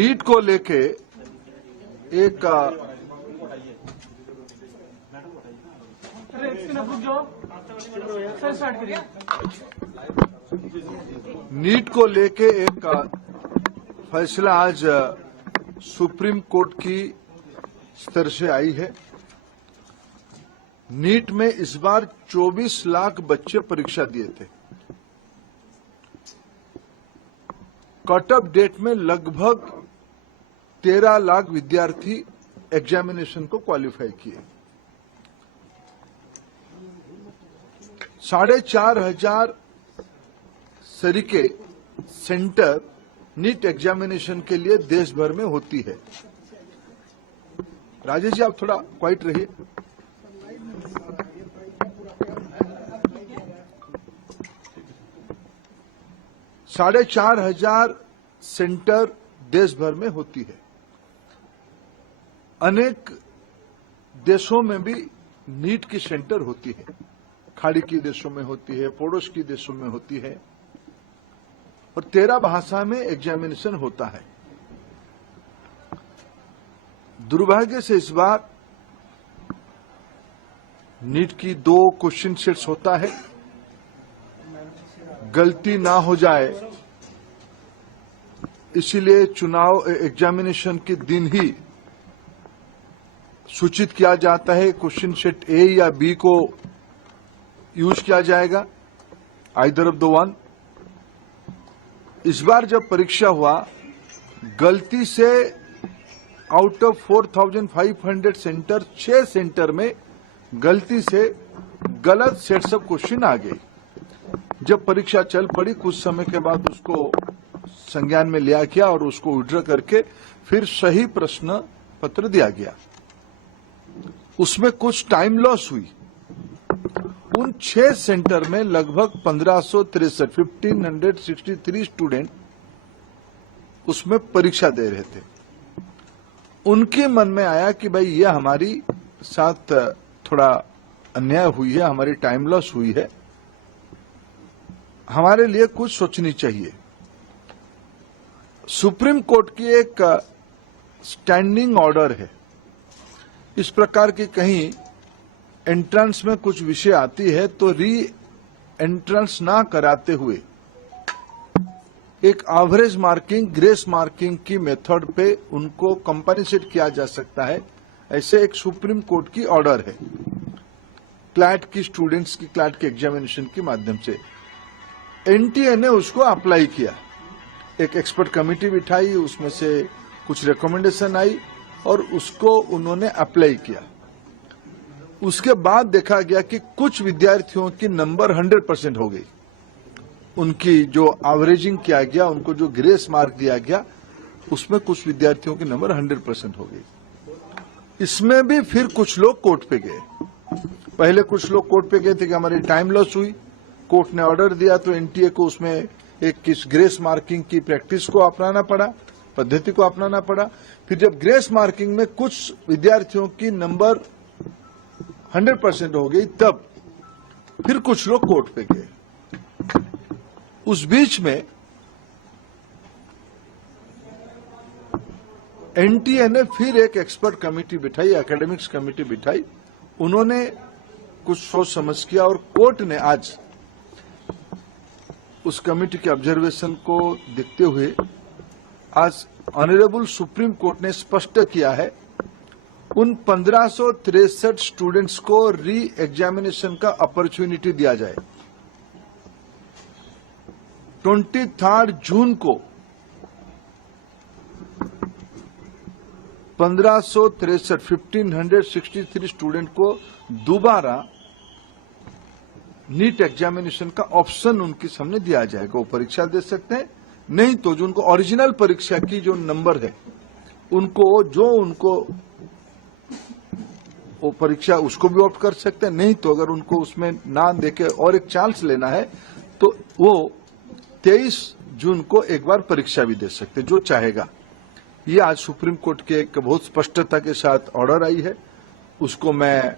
NEET को लेके एक फैसला आज सुप्रीम कोर्ट की स्तर से आई है। नीट में इस बार 24 लाख बच्चे परीक्षा दिए थे। कट ऑफ डेट में लगभग 13 लाख विद्यार्थी एग्जामिनेशन को क्वालिफाई किए। 4,500 तरीके सेंटर नीट एग्जामिनेशन के लिए देश भर में होती है। राजेश जी, आप थोड़ा क्वाइट रहिए। साढ़े 4,500 सेंटर देश भर में होती है। अनेक देशों में भी नीट की सेंटर होती है। खाड़ी के देशों में होती है, पड़ोस के देशों में होती है और 13 भाषा में एग्जामिनेशन होता है। दुर्भाग्य से इस बार नीट की 2 क्वेश्चन सेट्स होता है। गलती ना हो जाए इसीलिए चुनाव एग्जामिनेशन के दिन ही सूचित किया जाता है। क्वेश्चन सेट ए या बी को यूज किया जाएगा, आइदर ऑफ द वन। इस बार जब परीक्षा हुआ, गलती से आउट ऑफ 4,500 सेंटर 6 सेंटर में गलती से गलत सेट्स ऑफ क्वेश्चन आ गए। जब परीक्षा चल पड़ी, कुछ समय के बाद उसको संज्ञान में लिया गया और उसको विड्रॉ करके फिर सही प्रश्न पत्र दिया गया। उसमें कुछ टाइम लॉस हुई। उन 6 सेंटर में लगभग 1563 स्टूडेंट उसमें परीक्षा दे रहे थे। उनके मन में आया कि भाई ये हमारी साथ थोड़ा अन्याय हुई है, हमारी टाइम लॉस हुई है, हमारे लिए कुछ सोचनी चाहिए। सुप्रीम कोर्ट की एक स्टैंडिंग ऑर्डर है। इस प्रकार की कहीं एंट्रेंस में कुछ विषय आती है तो री एंट्रेंस ना कराते हुए एक एवरेज मार्किंग, ग्रेस मार्किंग की मेथड पे उनको कंपनसेट किया जा सकता है। ऐसे एक सुप्रीम कोर्ट की ऑर्डर है क्लैट की स्टूडेंट्स की क्लैट के एग्जामिनेशन के माध्यम से। एनटीए ने उसको अप्लाई किया। एक एक्सपर्ट कमेटी बिठाई, उसमें से कुछ रिकमेंडेशन आई और उसको उन्होंने अप्लाई किया। उसके बाद देखा गया कि कुछ विद्यार्थियों की नंबर 100% हो गई। उनकी जो एवरेजिंग किया गया, उनको जो ग्रेस मार्क दिया गया, उसमें कुछ विद्यार्थियों की नंबर 100% हो गई। इसमें भी फिर कुछ लोग कोर्ट पे गए। पहले कुछ लोग कोर्ट पे गए थे कि हमारी टाइम लॉस हुई, कोर्ट ने ऑर्डर दिया तो एनटीए को उसमें एक किस ग्रेस मार्किंग की प्रैक्टिस को अपनाना पड़ा, पद्धति को अपनाना पड़ा। फिर जब ग्रेस मार्किंग में कुछ विद्यार्थियों की नंबर 100% हो गई, तब फिर कुछ लोग कोर्ट पे गए। उस बीच में एनटीए ने फिर एक एक्सपर्ट कमेटी बिठाई, एकेडमिक्स कमेटी बिठाई। उन्होंने कुछ सोच समझ किया और कोर्ट ने आज उस कमेटी के ऑब्जर्वेशन को देखते हुए आज ऑनरेबल सुप्रीम कोर्ट ने स्पष्ट किया है उन 1563 स्टूडेंट्स को री एग्जामिनेशन का अपॉर्चुनिटी दिया जाए। 23 जून को 1563 स्टूडेंट को दोबारा नीट एग्जामिनेशन का ऑप्शन उनके सामने दिया जाएगा। वो परीक्षा दे सकते हैं, नहीं तो जो उनको ओरिजिनल परीक्षा की जो नंबर है उनको वो परीक्षा उसको भी ऑप्ट कर सकते हैं। नहीं तो अगर उनको उसमें ना देके और एक चांस लेना है तो वो 23 जून को एक बार परीक्षा भी दे सकते हैं, जो चाहेगा। ये आज सुप्रीम कोर्ट के एक बहुत स्पष्टता के साथ ऑर्डर आई है, उसको मैं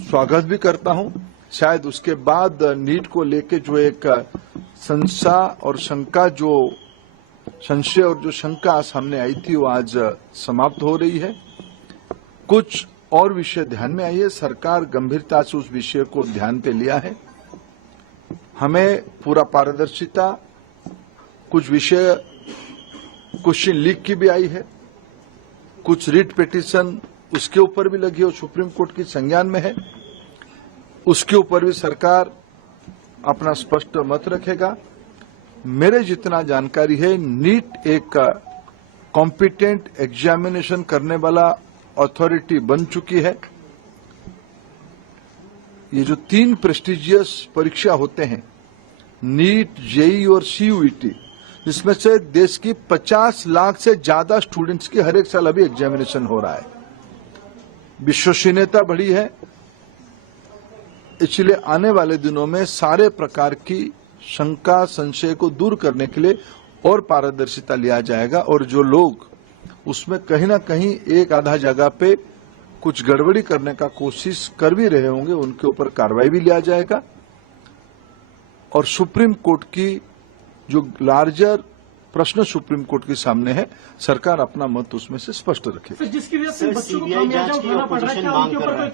स्वागत भी करता हूं। शायद उसके बाद नीट को लेके जो एक संशय और शंका जो संशय और जो शंका सामने आई थी वो आज समाप्त हो रही है। कुछ और विषय ध्यान में आई है, सरकार गंभीरता से उस विषय को ध्यान पे लिया है। हमें पूरा पारदर्शिता, कुछ विषय क्वेश्चन लीक की भी आई है, कुछ रिट पिटीशन उसके ऊपर भी लगी है, सुप्रीम कोर्ट की संज्ञान में है, उसके ऊपर भी सरकार अपना स्पष्ट मत रखेगा। मेरे जितना जानकारी है, नीट एक कॉम्पिटेंट एग्जामिनेशन करने वाला अथॉरिटी बन चुकी है। ये जो 3 प्रेस्टिजियस परीक्षा होते हैं, नीट, जेईई और सीयूईटी, इसमें से देश की 50 लाख से ज्यादा स्टूडेंट्स की हर एक साल अभी एग्जामिनेशन हो रहा है। विश्वसनीयता बढ़ी है, इसलिए आने वाले दिनों में सारे प्रकार की शंका संशय को दूर करने के लिए और पारदर्शिता लिया जाएगा, और जो लोग उसमें कहीं ना कहीं एक आधा जगह पे कुछ गड़बड़ी करने का कोशिश कर भी रहे होंगे, उनके ऊपर कार्रवाई भी लिया जाएगा। और सुप्रीम कोर्ट की जो लार्जर प्रश्न सुप्रीम कोर्ट के सामने है, सरकार अपना मत उसमें से स्पष्ट रखे। जिसकी वजह से बच्चों को खामियाजा उठाना पड़ रहा है, क्या उनके ऊपर